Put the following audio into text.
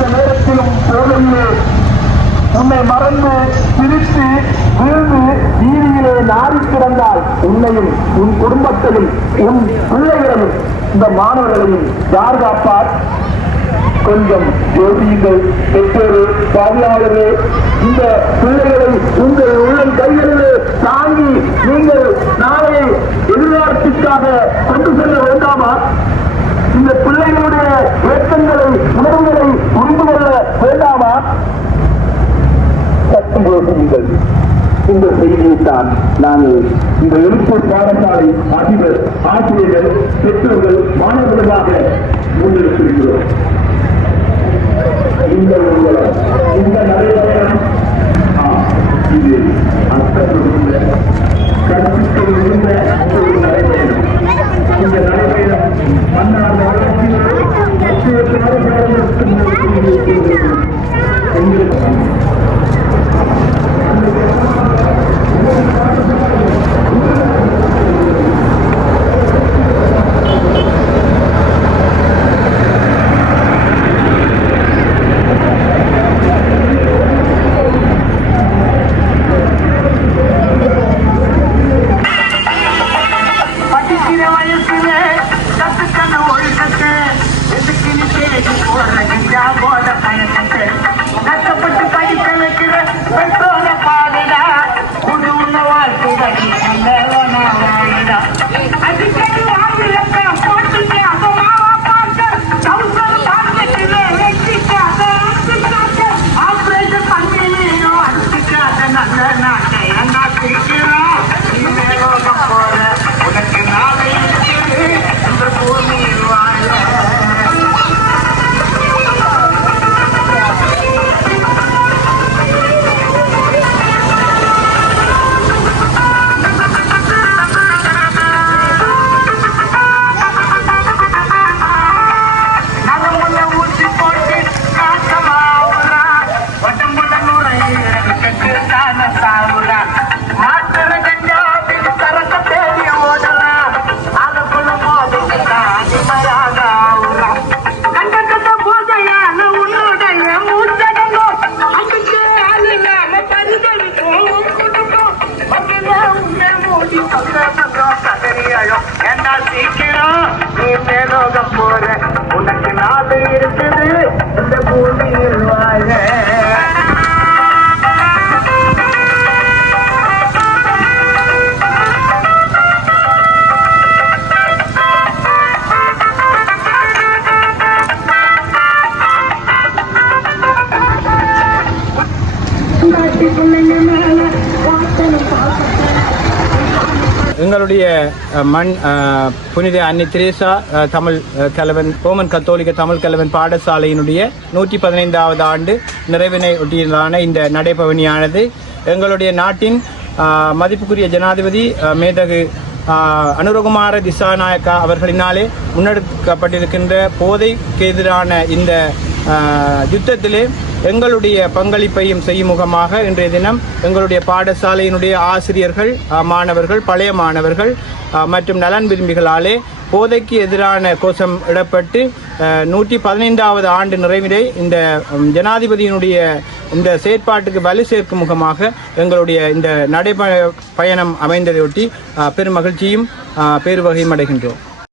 எந்த நேரத்திலும் போதையிலே உன்னை மறந்து சிரித்து வீழ்ந்து வீதியிலே நாடி கிடந்தால் உன்னையும் உன் குடும்பத்தையும் உன் பிள்ளைகளையும் இந்த மாணவர்களையும் யார் காப்பார்? கொஞ்சம் யோசியுங்கள். பெற்றோரு பாதுகாவலரே இந்த பிள்ளைகளை உங்கள் உள்ளம் கைகளிலே தாங்கி நீங்கள் நாளை இந்த செய்தியைத்தான் நாங்கள் இந்த எழுப்பூர் பாடசாலை அதிபர் ஆசிரியர்கள் பெற்றோர்கள் மாணவர்களுக்காக முன்னெடுத்திருக்கிறோம் இந்த ஒரு நான் என்ன நீ மேலோகம் போற Laura. எங்களுடைய மண் புனித அன்னை திரேசா தமிழ் தலைவன் கலவன் ரோமன் கத்தோலிக்க தமிழ் கலவன் பாடசாலையினுடைய நூற்றி பதினைந்தாவது ஆண்டு நிறைவினை ஒட்டியதான இந்த நடைபவனியானது. எங்களுடைய நாட்டின் மதிப்புக்குரிய ஜனாதிபதி மேதகு அனுரகுமார திசாநாயக்கா அவர்களினாலே முன்னெடுக்கப்பட்டிருக்கின்ற போதைக்கு எதிரான இந்த யுத்தத்திலே எங்களுடைய பங்களிப்பையும் செய்யும் முகமாக இன்றைய தினம் எங்களுடைய பாடசாலையினுடைய ஆசிரியர்கள் மாணவர்கள் பழைய மாணவர்கள் மற்றும் நலன் விரும்பிகளாலே போதைக்கு எதிரான கோஷம் இடப்பட்டு நூற்றி பதினைந்தாவது ஆண்டு நிறைவிலே இந்த ஜனாதிபதியினுடைய இந்த செயற்பாட்டுக்கு வலு சேர்க்கும் முகமாக எங்களுடைய இந்த நடைப பயணம் அமைந்ததையொட்டி பெருமகிழ்ச்சியும் பெரும் மகிழ்ச்சியும் பேருவகையும் அடைகின்றோம்.